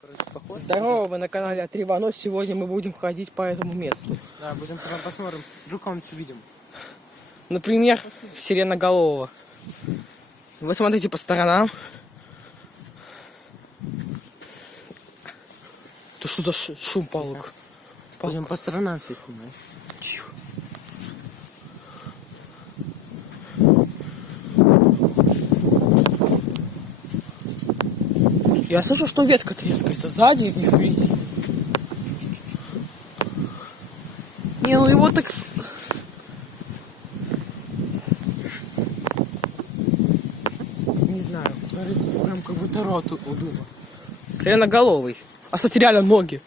Здорово, вы на канале Отривано. Сегодня мы будем ходить по этому месту. Да, будем потом посмотрим, вдруг кого-нибудь увидим. Например, сиреноголового. Вы смотрите по сторонам. Это что за шум палок? Будем по сторонам все снимать. Тихо. Я слышу, что ветка трескается сзади и впереди. Не, ну его так... Не знаю. Смотри, тут прям как будто рот у дуба. Сиреноголовый. А, кстати, реально ноги.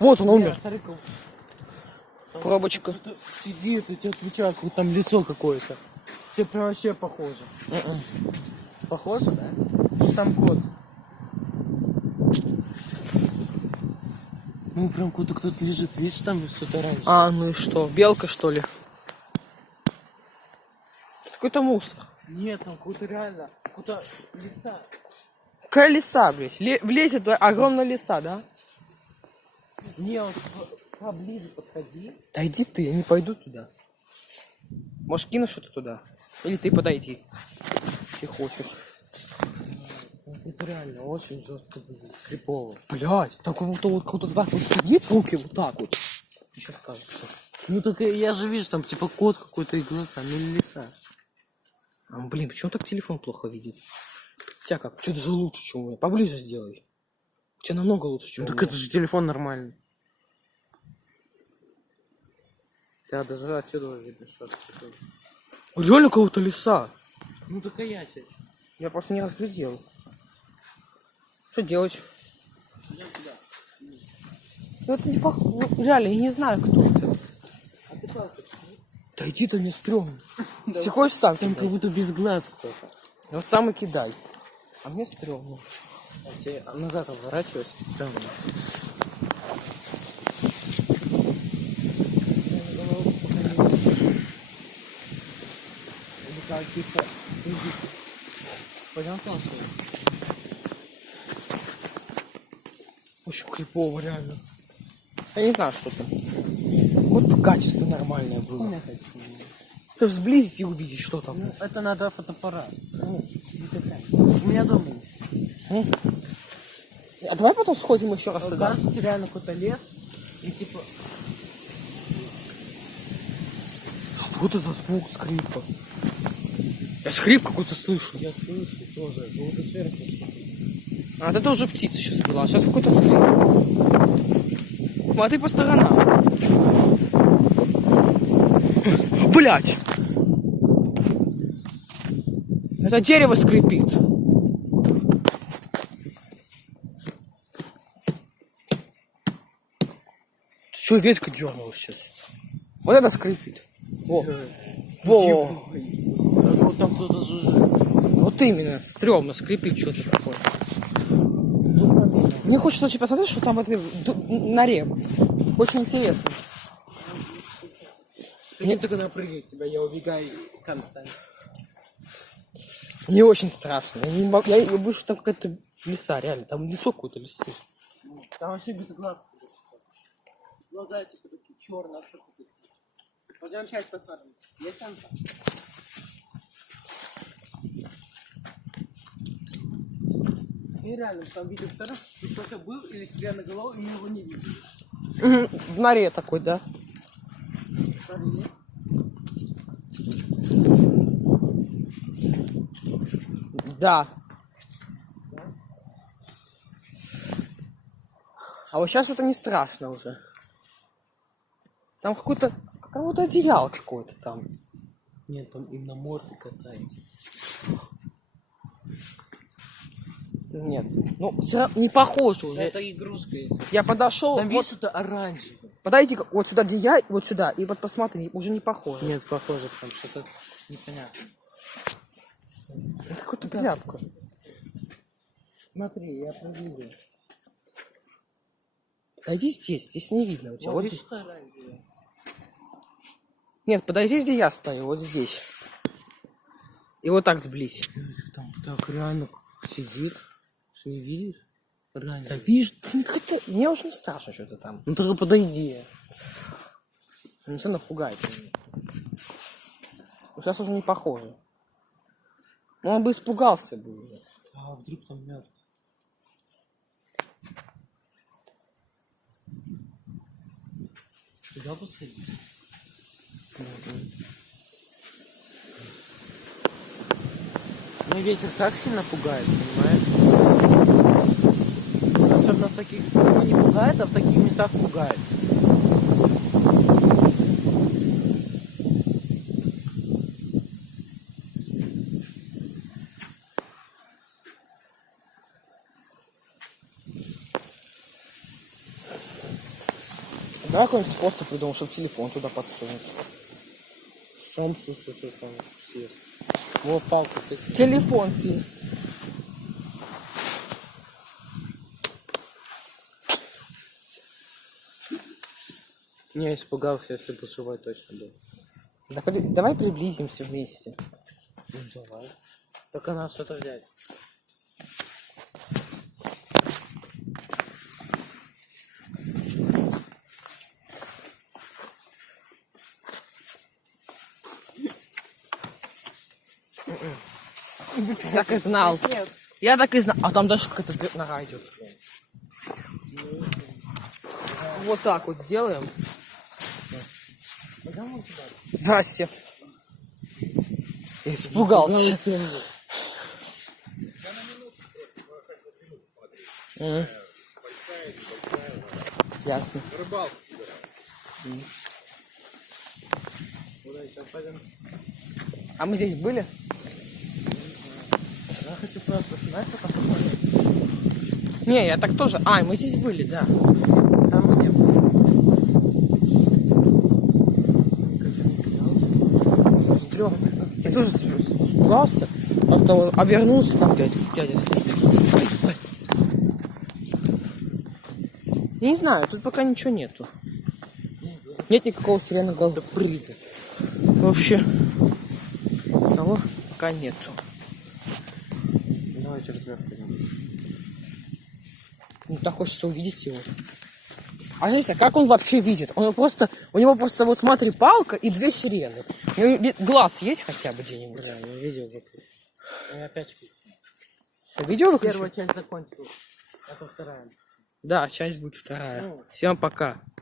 Вот он умер. Смотри, Пробочка. сидит и тебе отвечает, как там лицо какое-то. Все прям вообще похоже. Похоже, да? Там кот. Ну прям куда кто-то лежит, видишь, там что-то раньше. А, ну и что? Белка, что ли? Какой-то мусор. Нет, там какой-то реально, какой-то леса. Какая лиса, блядь? Влезет огромная лиса, да? Не, вот поближе подходи. Да иди ты, я не пойду туда. Может, кину что-то туда? Или ты подойди, если хочешь. Это реально очень жестко будет, крипово. Блядь, так вот кто-то так вот сидит, руки вот так вот. Сейчас кажется. Ну так я же вижу, там типа кот какой-то и глаза, ну или лиса. А, блин, почему так телефон плохо видит? У тебя как? Что-то же лучше, чем у меня. Поближе сделай. У тебя намного лучше, чем Ну у так меня. это же телефон нормальный. Да, даже отсюда видно, что это такое. Реально у кого-то лиса. Ну так и я тебе. Я просто не разглядел. Что делать? Ну это не похоже. Ну, реально, я не знаю, кто это. А ты как? Да иди ты, мне стрёмно. Если хочешь, сам Там кидай. как будто без глаз кто-то. Вот сам и кидай. А мне стрёмно. А тебе назад оборачивайся, стрёмно. Или как, тихо. Пойдем толстый. Очень крипово, реально. Я не знаю, что там. Вот бы качество нормальное было. Ты сблизить и увидеть, что там. Ну, это надо фотоаппарат. Ну, у меня дома есть. А давай потом сходим еще раз туда. Кажется, реально какой-то лес. И типа... Что это за звук скрипа? Я скрип какой-то слышу. Я слышу тоже. Ну, вот сверху. А это уже птица сейчас была. Сейчас какой-то скрип. Смотри по сторонам. Блять! Это дерево скрипит. Че ветка дернулась сейчас? Вот это скрипит. Во. Во. Ну, там кто-то жужжит. Вот именно. Стрёмно скрипит что-то такое. Мне хочется очень посмотреть, что там в этой норе. Очень интересно. Прикинь, только напрыгает тебя, я убегаю и контент. Мне очень страшно. Я не могу, я боюсь, что там какая-то лиса, реально. Там лицо какое-то лисы. Там вообще без глаз. Глаза типа такие черные, что тут. Пойдем часть посмотрим. Есть там? И реально, там видел сцену, что кто-то был или себя на голову, и мы его не видели. В норе такой, да? Смотри. Да. А вот сейчас это не страшно уже. Там какой-то, как будто одеяло какое-то там. Нет, там именно морды катается. Нет, ну всё равно не похоже уже. Это игрушка эти. Я подошел. Там Вот, видишь, что-то оранжевое. подойди вот сюда, где я, вот сюда, и вот посмотри, уже не похоже. Нет, похоже, там что-то непонятно. Это какая-то тряпка. Смотри, я проведу. Подойди здесь не видно у тебя. Вот видишь, здесь. что оранжевое? Нет, подойди, где я стою, вот здесь. И вот так сблизь. Там так реально сидит. Что не видишь? Реально. Да видишь, мне уже не страшно что-то там. Ну только подойди. Не надо напугать. Сейчас уже не похоже. Ну, он бы испугался бы уже. А вдруг там мертв? Туда посходи. Ну ветер так сильно пугает, понимаешь? Особенно в таких, ну не пугает, а в таких местах пугает. Давай какой-нибудь способ придумал, чтобы телефон туда подсунуть. Сам слушай, там съест. Вот палку ты. Телефон съесть. Не, испугался, если бы живой точно был. Давай приблизимся вместе. Ну давай. Только надо что-то взять. Так и знал. Я так и знал. А там даже какая-то нога идет. Вот так вот сделаем. Здрасте. Испугался. Ясно. А мы здесь были? Я хочу просто, знаешь, что там посмотреть? Не, я так тоже. А, мы здесь были, да. Там мы не были. Стрёмно. Я тоже испугался. А потом обернулся, там дядя стоит. Я не знаю, тут пока ничего нету. Нет никакого сиреноголового. Да приза. Вообще. Того пока нету. Давай через верх пойдем. Ну так хочется увидеть его. А знаете, как он вообще видит? У него просто вот смотри, палка и две сирены. У него глаз есть хотя бы где-нибудь? Да, я видел выключил. Я опять Видео выключил? первая часть закончилась. Это вторая. Да, часть будет вторая. Ну. Всем пока.